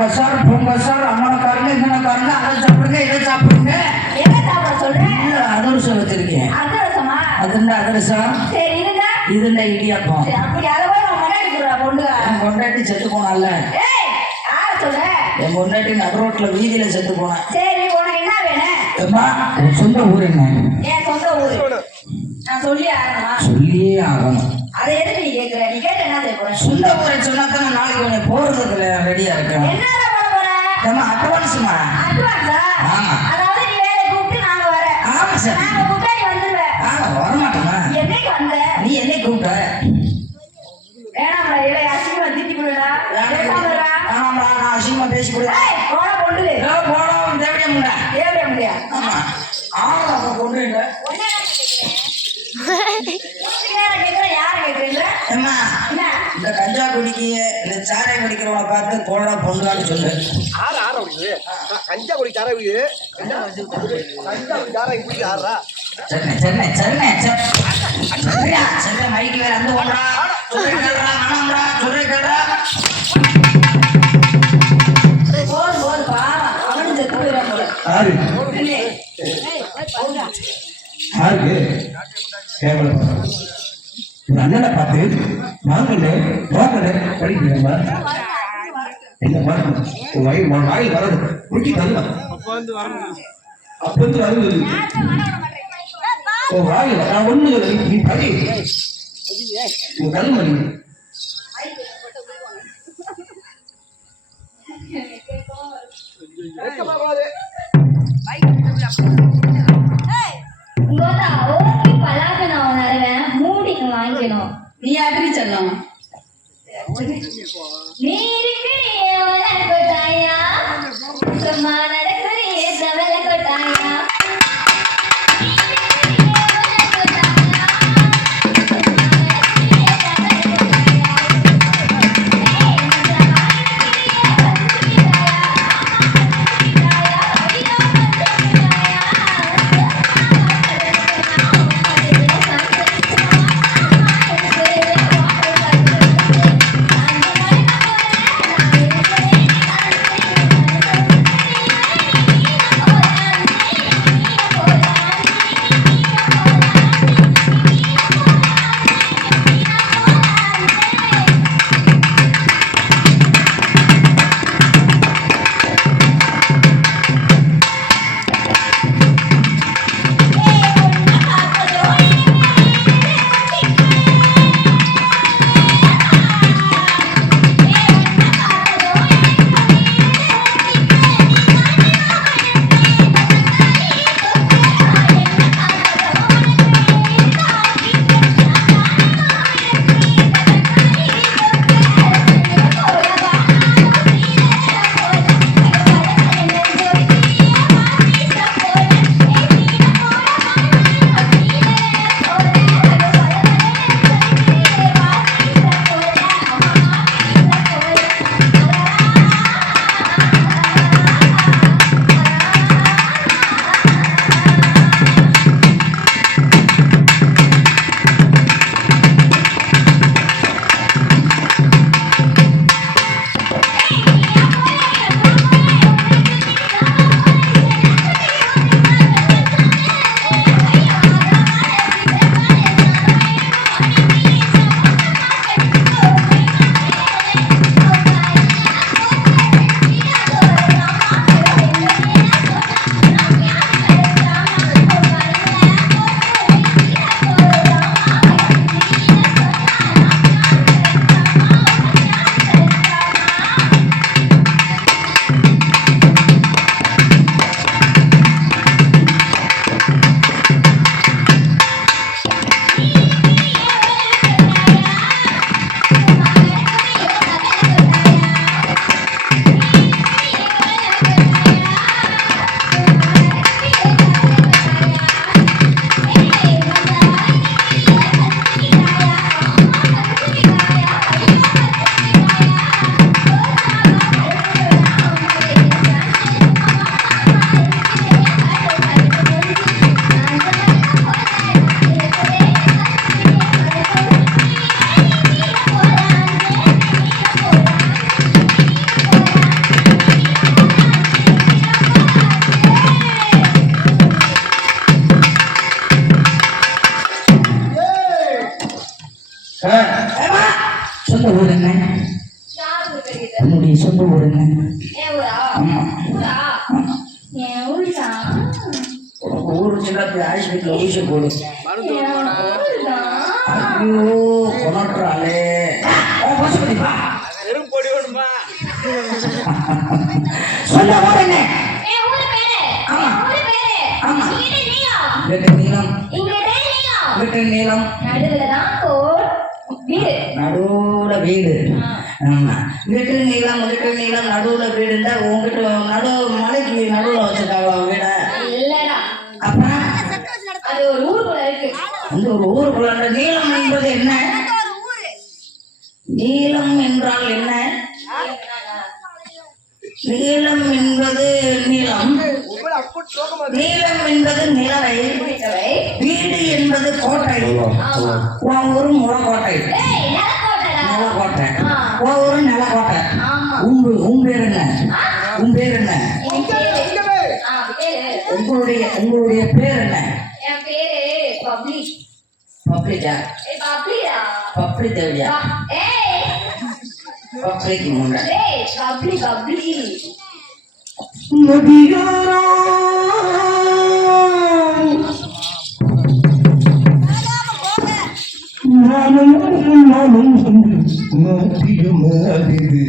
வாங்க சார் போங்க சார் அம்மனக்காரங்க இங்கனக்காரங்க அதை சாப்பிடுங்க இதை சாப்பிடுங்க. என்ன சாப்பிட சொல்றேன்? இல்ல அதிரசம் வச்சிருக்கேன். அதிரசமா? அதுண்டா அதிரசம். சரி இதுண்டா? இதுண்டா இடியாப்பம். அப்படி அதை போய் உன் முன்னாடி சொல்றா பொண்ணுங்க. என் பொண்டாட்டி செத்து போனால. ஏய் யார சொல்ற? என் பொண்டாட்டி நடு ரோட்ல வீதியில செத்து போனேன். சரி உனக்கு என்ன வேணும்? அம்மா உன் சொந்த ஊர் என்ன? என் சொந்த ஊரு. நான் சொல்லி ஆகணுமா? சொல்லியே ஆகணும். அதை எதுக்கு நீ கேட்கிற? நீ கேட்டு என்ன செய்ய போற? சொந்த ஊரை சொன்னா தான் நாளைக்கு உன்னை போறதுல ரெடியா இருக்கேன். என்னடா பண்ண போற? ஏமா அட்வான்ஸ்மா. அட்வான்ஸா? ஆமா. அதாவது நீ வேலை கூப்பிட்டு நாங்க வர. ஆமா சார். நாங்க கூப்பிட்டா நீ வந்துருவ. வரமாட்டோமா? என்னைக்கு வந்த? நீ என்னை கூப்பிட்ட? வேணாம்டா இல்லை அசிங்கமா திட்டி போடுடா. ஆமாம்டா நான் அசிங்கமா பேசி கொடுத்தேன். ஏய் போட பொண்ணு. போனோம் தேவையா முண்டா. தேவையா முடியா? ஆமா ஆமா அப்ப கொண்டு இல்லை. அம்மா இந்த கஞ்சா குடிக்க இந்த சாரை குடிக்கிறவனை பார்த்து போடா பொண்ணுலான்னு சொல்லு. கஞ்சா குடி சாரை குடி கஞ்சா குடி சாரை குடி ஆறா சென்னை சென்னை சென்னை சென்னையா சென்னை மைக்கு வேற அந்த ஓடுறா சொல்றே கேடுறா மனம்டா சொல்றே கேடுறா. போது போதுப்பா அவனு செத்து போயிடும் போல. ஆறு ஆறு கேவலம் அண்ணனை பார்த்து வாங்கல வாங்கல படிக்கிறீங்களா என்ன வரணும் வாயில் வரணும் குட்டி தரலாம் அப்ப வந்து வருவது வாயில் நான் ஒண்ணு நீ படி உன் கண் மணி நீ யாத்திரி செல்லம் ஏன் ஊரா? ஆமா ஊரா? என் ஊருதான். ஊரு சின்ன ஆஸ்பத்திரியில் ஊசி போடு. என் ஊருதான். ஐயோ கொண்டாடுறாளே பசுபதிப்பா சொல்ல போறேங்க. என் ஊரு பேரு. ஆமா. என் ஊரு பேரு. ஆமா. இங்கிட்டு நீளம். வீட்டு நீளம் இங்கிட்டு நீளம். வீட்டு நீளம் நடுவுலதான் வீடு. நடுவுல வீடு. ஆமா வீட்டு நீளம் நடுவுல வீடுண்டா உங்ககிட்ட நடு மலைக்கு நடுவுல வச்சிருக்காங்க வீட. இல்லடா. அப்புறம் அது ஒரு ஊருக்குள்ள இருக்கு. அந்த ஒரு ஊருக்குள்ள நீளம் என்பது என்ன? நீளம் என்றால் என்ன? நீளம் என்பது நீளம். நீளம் என்பது நிலவை. வீடு என்பது கோட்டை. உன் ஊரு முளக்கோட்டை. ஏய், நிலக்கோட்டைடா. நிலக்கோட்டை. ஆ. உன் ஊரு நிலக்கோட்டை. ஆமா. உன் பேர் என்ன? உன் பேர் என்ன? என் பேரு. பேரு. உங்களுடைய பேர் என்ன? என் பேரு பப்ளி. பப்ளிக்கா? ஏய் பப்ளிடா. பப்ளி தேவையா? ஏய் பப்ளிக்கு முண்டை. ஏய் பப்ளி பப்ளி. நபியாரா நானும் மாற்றியுமாகிறது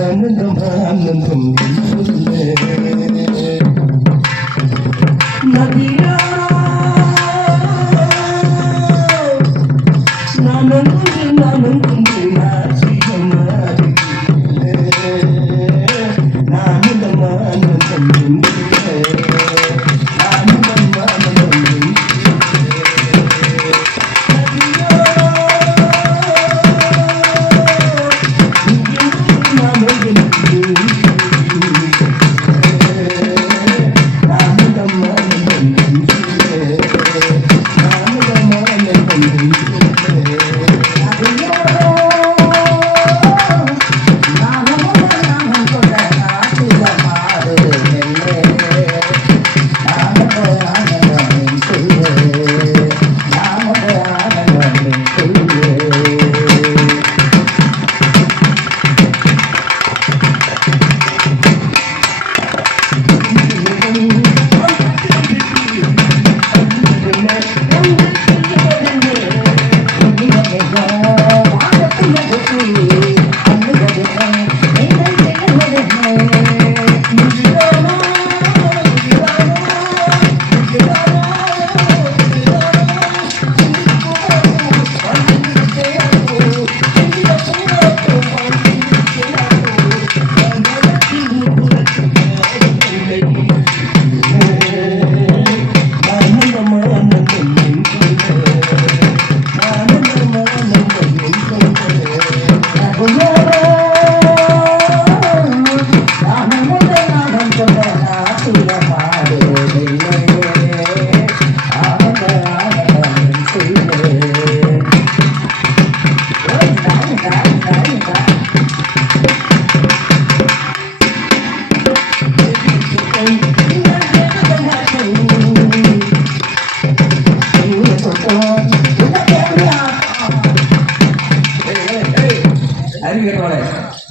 ஆனந்தம் ஆனந்தம் நபியாரா நானும்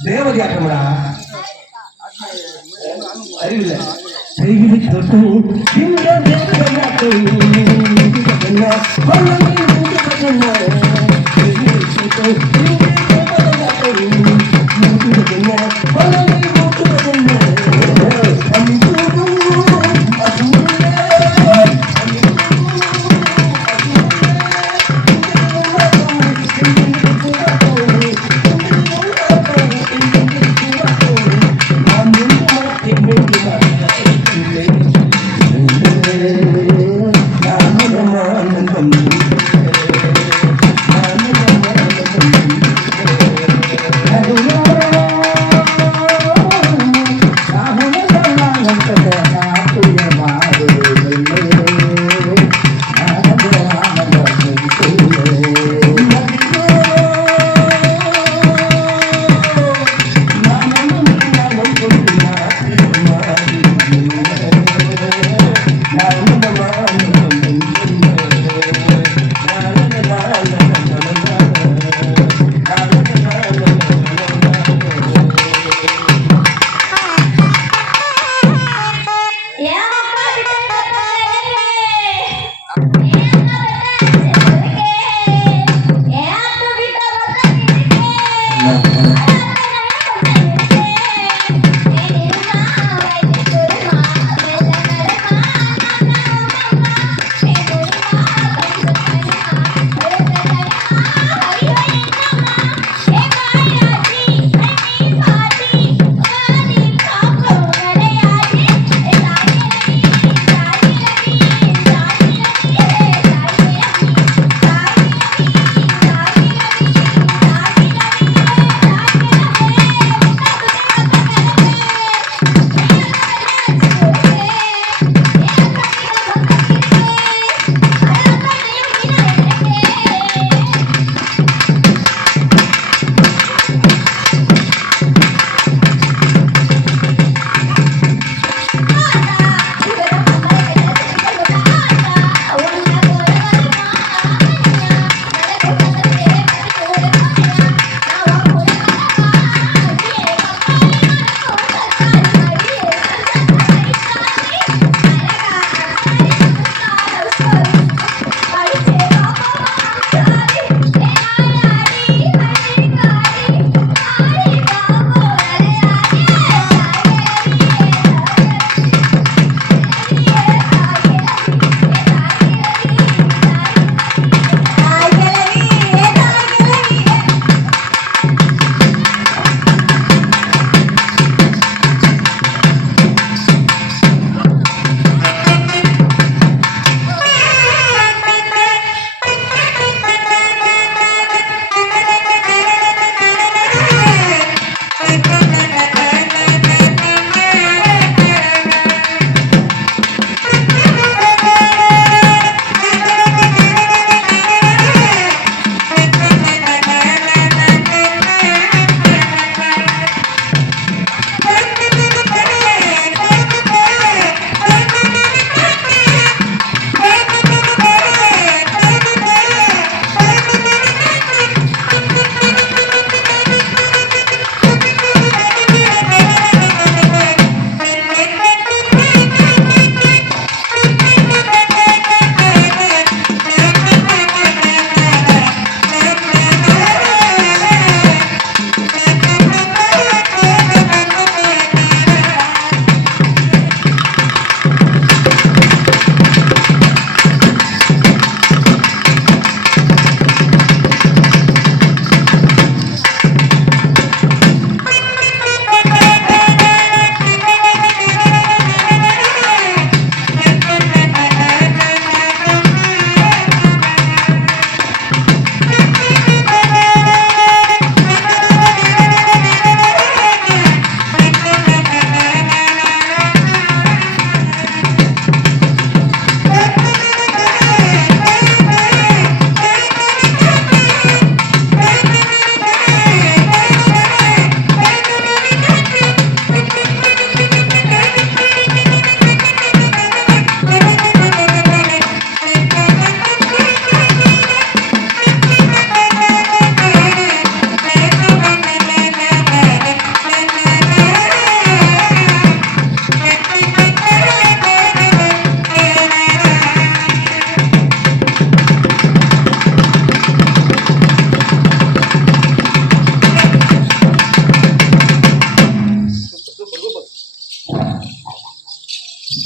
தேவதி ஆட்டம்டா அறிவில்லை செய்தி தொட்டு இந்த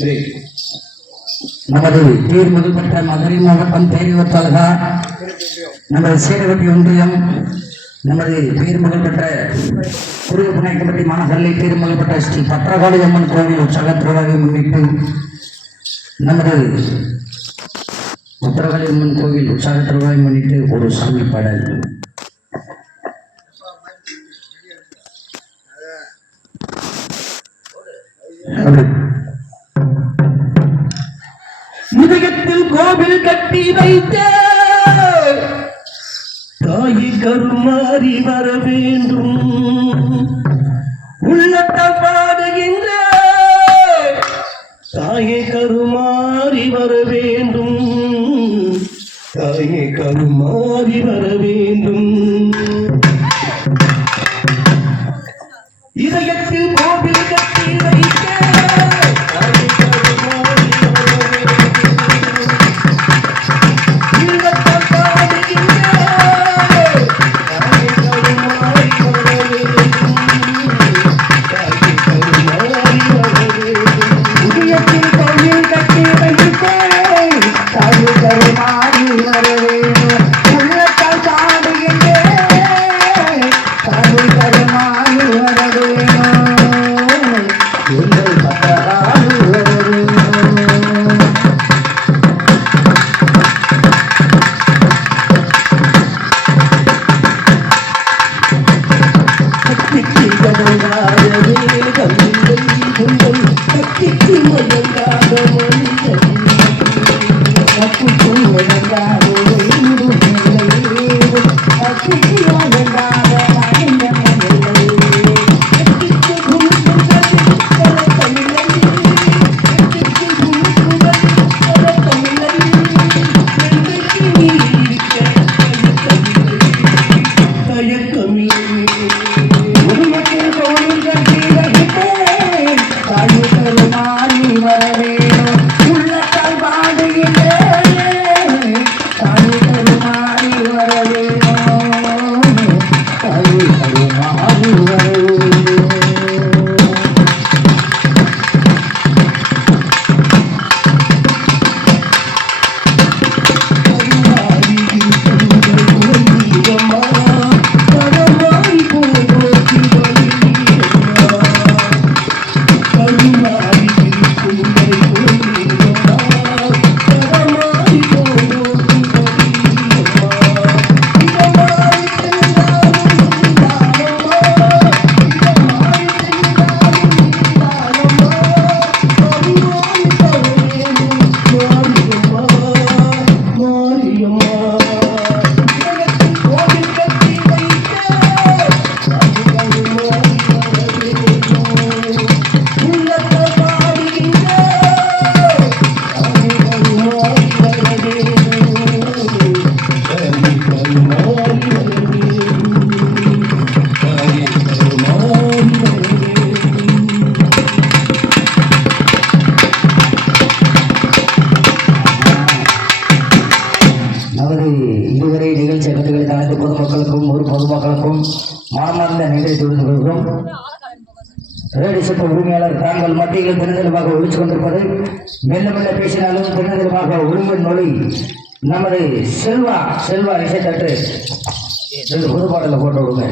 சரி நமது தேர் முதல்பெற்ற மதுரை மாவட்டம் பேரியூர் தாலுகா நமது சேரவட்டி ஒன்றியம் நமது பேர் முதல்பெற்ற குருகுநாயக்கம்பட்டி மாநகரில் பேர் முதல்பெற்ற ஸ்ரீ பத்திரகாளி அம்மன் கோவில் உற்சவ திருவிழாவை முன்னிட்டு நமது பத்திரகாளி அம்மன் கோவில் உற்சவ திருவிழாவை முன்னிட்டு ஒரு சாமி பாடல். இதயத்தில் கோவில் கட்டி வைத்த தாயி கருமாறி வர வேண்டும். உள்ளத்தால் பாடுகின்ற தாயை கருமாறி வர வேண்டும். தாயை கருமாறி வர வேண்டும். இதயத்தில் கோவில் கட்டி வைத்த இதுவரை நிகழ்ச்சி கட்டுகளை அனைத்து பொதுமக்களுக்கும் ஒரு பொதுமக்களுக்கும் மனமார்ந்த நன்றி தெரிவித்துக் கொள்கிறோம். ரேடியோ செட் உரிமையாளர் தாங்கள் மத்தியில் தினந்தரமாக ஒழிச்சு கொண்டிருப்பது மெல்ல மெல்ல பேசினாலும் தினந்தரமாக உரிமை மொழி நமது செல்வா இசை தட்டு புதுப்பாடலை போட்டு விடுங்க.